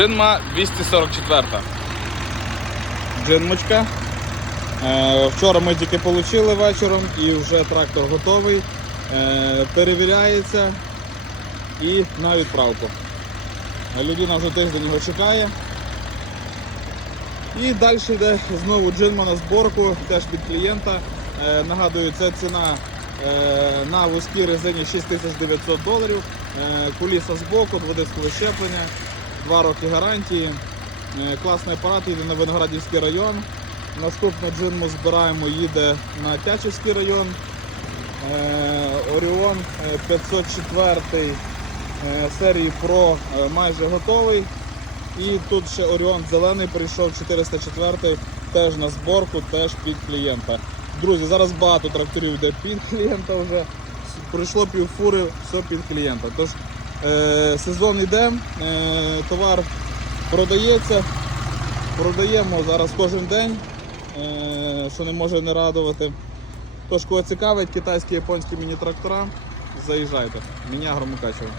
Джинма 244. Джинмочка. Е, Вчора ми тільки отримали вечором і вже трактор готовий. Е, Перевіряється і на відправку. Е, Людина вже тиждень його чекає. І далі йде знову джинма на зборку, теж під клієнта. Нагадую, це ціна на вузькій резині 6900 доларів. Куліса з боку, дводискове щеплення, 2 роки гарантії. Е, класний апарат їде на Виноградівський район. Наступну джинму збираємо, їде на Тячівський район. Е, Оріон е, 504 е, серії Pro майже готовий. І тут ще Оріон зелений прийшов 404 теж на зборку, теж під клієнта. Друзі, зараз багато тракторів йде під клієнта вже. Прийшло півфури, все під клієнта. Тож сезон йде, е, товар продається, продаємо зараз кожен день, е, що не може не радувати. Тож, кого цікавить китайські японські міні-трактора, заїжджайте. мені Громукачева.